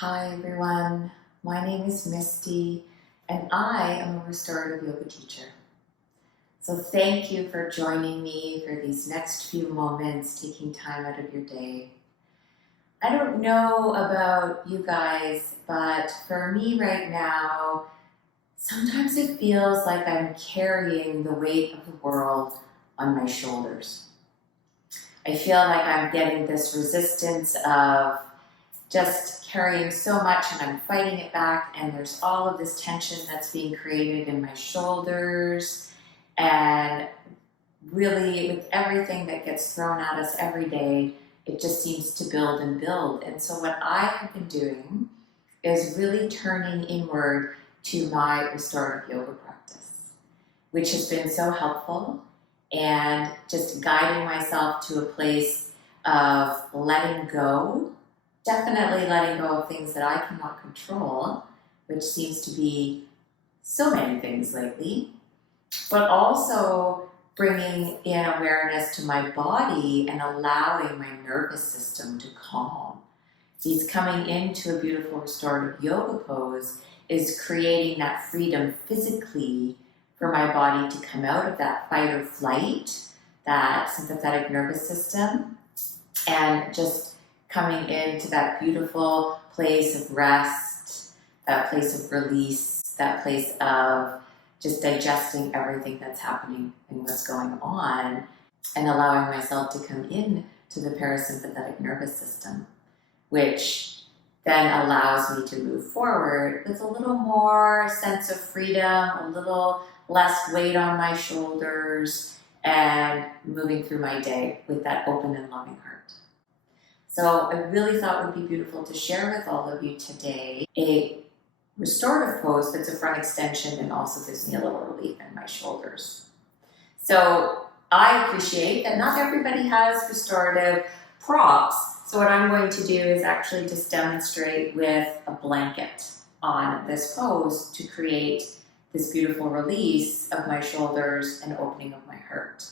Hi everyone, my name is Misty and I am a restorative yoga teacher. So thank you for joining me for these next few moments, taking time out of your day. I don't know about you guys, but for me right now, sometimes it feels like I'm carrying the weight of the world on my shoulders. I feel like I'm getting this resistance of just carrying so much and I'm fighting it back, and there's all of this tension that's being created in my shoulders, and really with everything that gets thrown at us every day, it just seems to build and build. And so what I have been doing is really turning inward to my restorative yoga practice, which has been so helpful, and just guiding myself to a place of letting go. Definitely letting go of things that I cannot control, which seems to be so many things lately, but also bringing in awareness to my body and allowing my nervous system to calm. These coming into a beautiful restorative yoga pose is creating that freedom physically for my body to come out of that fight or flight, that sympathetic nervous system, and just coming into that beautiful place of rest, that place of release, that place of just digesting everything that's happening and what's going on, and allowing myself to come in to the parasympathetic nervous system, which then allows me to move forward with a little more sense of freedom, a little less weight on my shoulders, and moving through my day with that open and loving heart. So I really thought it would be beautiful to share with all of you today a restorative pose that's a front extension and also gives me a little relief in my shoulders. So I appreciate that not everybody has restorative props. So what I'm going to do is actually just demonstrate with a blanket on this pose to create this beautiful release of my shoulders and opening of my heart.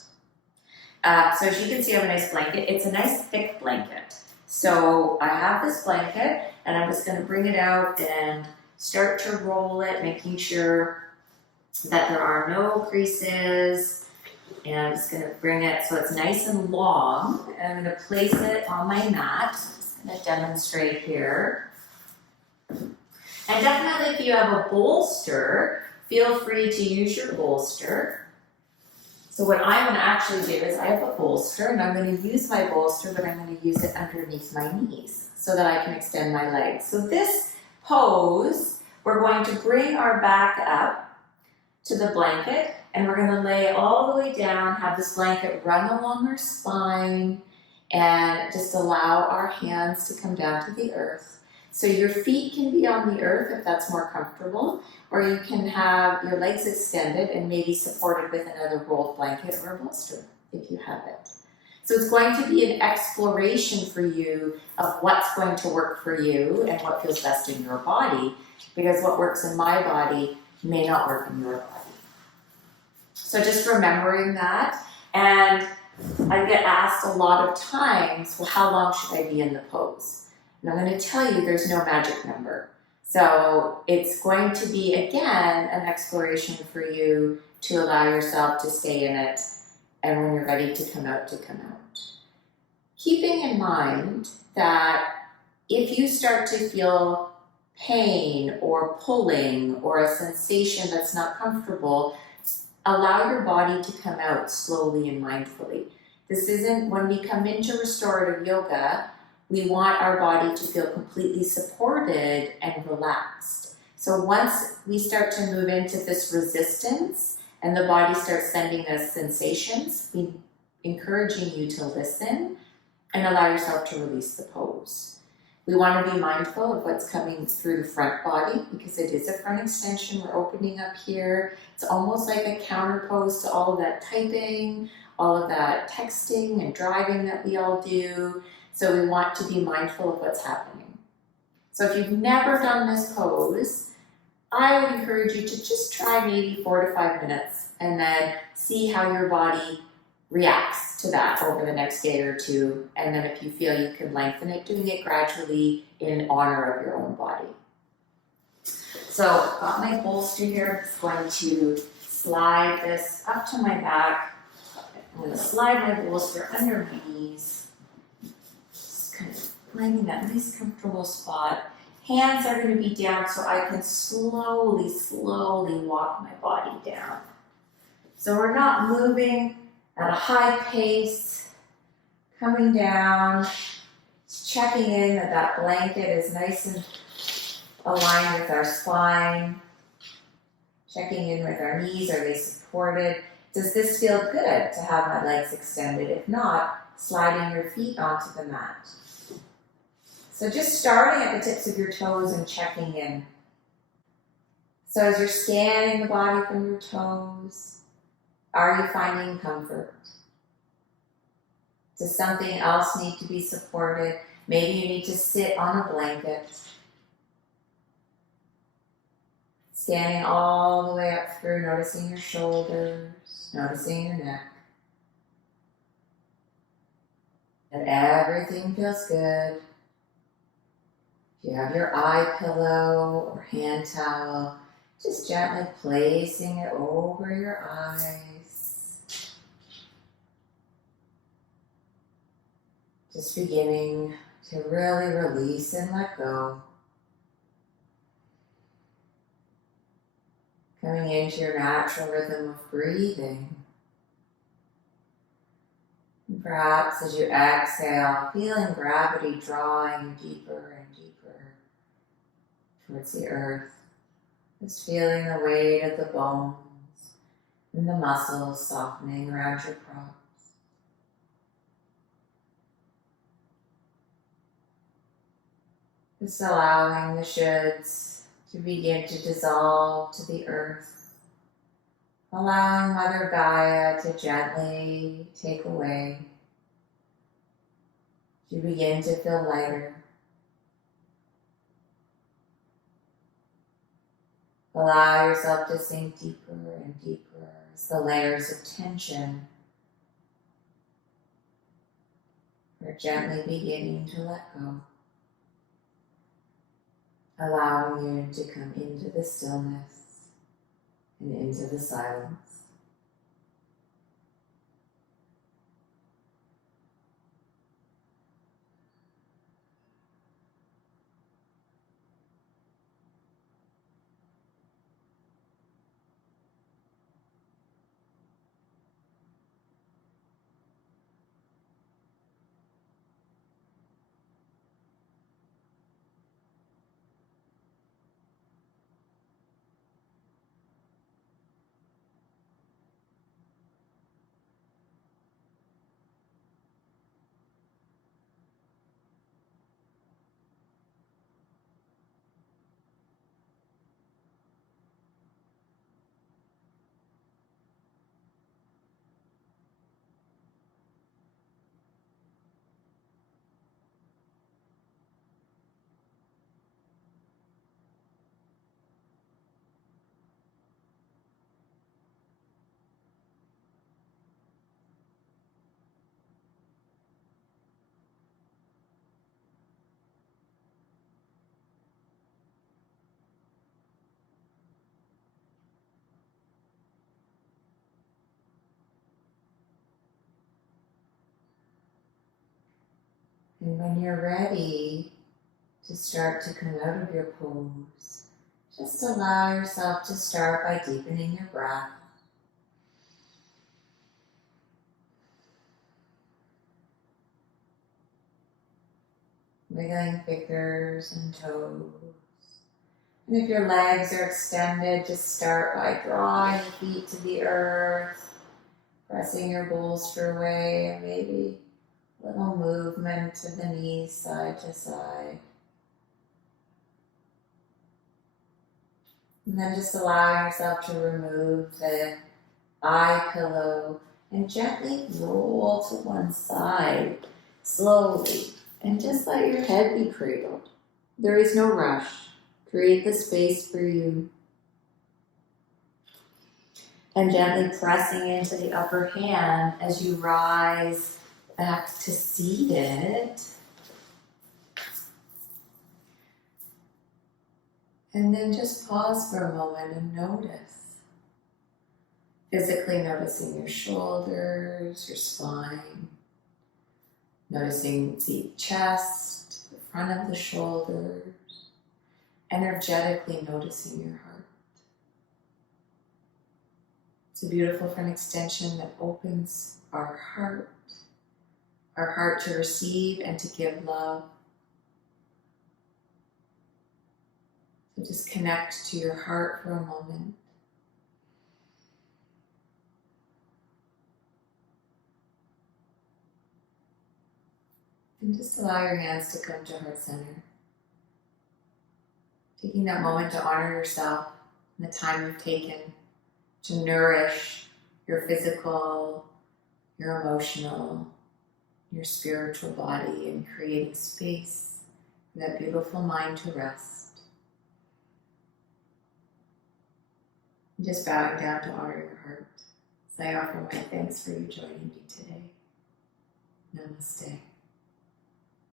So as you can see, I have a nice blanket. It's a nice thick blanket. So I have this blanket and I'm just going to bring it out and start to roll it, making sure that there are no creases. And I'm just going to bring it so it's nice and long. And I'm going to place it on my mat. So I'm just going to demonstrate here. And definitely if you have a bolster, feel free to use your bolster. So what I'm going to actually do is I have a bolster, and I'm going to use my bolster, but I'm going to use it underneath my knees so that I can extend my legs. So this pose, we're going to bring our back up to the blanket, and we're going to lay all the way down, have this blanket run along our spine, and just allow our hands to come down to the earth. So your feet can be on the earth if that's more comfortable, or you can have your legs extended and maybe supported with another rolled blanket or a bolster if you have it. So it's going to be an exploration for you of what's going to work for you and what feels best in your body, because what works in my body may not work in your body. So just remembering that. And I get asked a lot of times, well, how long should I be in the pose? And I'm going to tell you there's no magic number. So it's going to be, again, an exploration for you to allow yourself to stay in it, and when you're ready to come out, to come out. Keeping in mind that if you start to feel pain or pulling or a sensation that's not comfortable, allow your body to come out slowly and mindfully. This isn't, when we come into restorative yoga, we want our body to feel completely supported and relaxed. So once we start to move into this resistance and the body starts sending us sensations, we're encouraging you to listen and allow yourself to release the pose. We want to be mindful of what's coming through the front body, because it is a front extension. We're opening up here. It's almost like a counter pose to all of that typing, all of that texting and driving that we all do. So we want to be mindful of what's happening. So if you've never done this pose, I would encourage you to just try maybe 4 to 5 minutes and then see how your body reacts to that over the next day or two. And then if you feel you can lengthen it, doing it gradually in honor of your own body. So I've got my bolster here. I'm just going to slide this up to my back. I'm going to slide my bolster under my knees. Just kind of finding that nice comfortable spot. Hands are going to be down so I can slowly walk my body down. So we're not moving at a high pace, coming down, just checking in that that blanket is nice and aligned with our spine, checking in with our knees, are they supported? Does this feel good to have my legs extended? If not, sliding your feet onto the mat. So just starting at the tips of your toes and checking in. So as you're scanning the body from your toes, are you finding comfort? Does something else need to be supported? Maybe you need to sit on a blanket. Scanning all the way up through, noticing your shoulders, noticing your neck. And everything feels good. If you have your eye pillow or hand towel, just gently placing it over your eyes. Just beginning to really release and let go. Coming into your natural rhythm of breathing. And perhaps as you exhale, feeling gravity drawing you deeper and deeper towards the earth. Just feeling the weight of the bones and the muscles softening around your props. Just allowing the shoulds to begin to dissolve to the earth. Allowing Mother Gaia to gently take away. You begin to feel lighter. Allow yourself to sink deeper and deeper as the layers of tension are gently beginning to let go. Allowing you to come into the stillness and into the silence. And when you're ready to start to come out of your pose, just allow yourself to start by deepening your breath. Wiggling fingers and toes. And if your legs are extended, just start by drawing your feet to the earth, pressing your bolster away, and maybe a little movement of the knees side to side. And then just allow yourself to remove the eye pillow and gently roll to one side, slowly. And just let your head be cradled. There is no rush. Create the space for you. And gently pressing into the upper hand as you rise back to seated. And then just pause for a moment and notice. Physically noticing your shoulders, your spine. Noticing the chest, the front of the shoulders. Energetically noticing your heart. It's beautiful for an extension that opens our heart to receive and to give love. So just connect to your heart for a moment. And just allow your hands to come to heart center. Taking that moment to honor yourself and the time you've taken to nourish your physical, your emotional, your spiritual body, and creating space for that beautiful mind to rest. And just bowing down to honor your heart. So I offer my thanks for you joining me today. Namaste.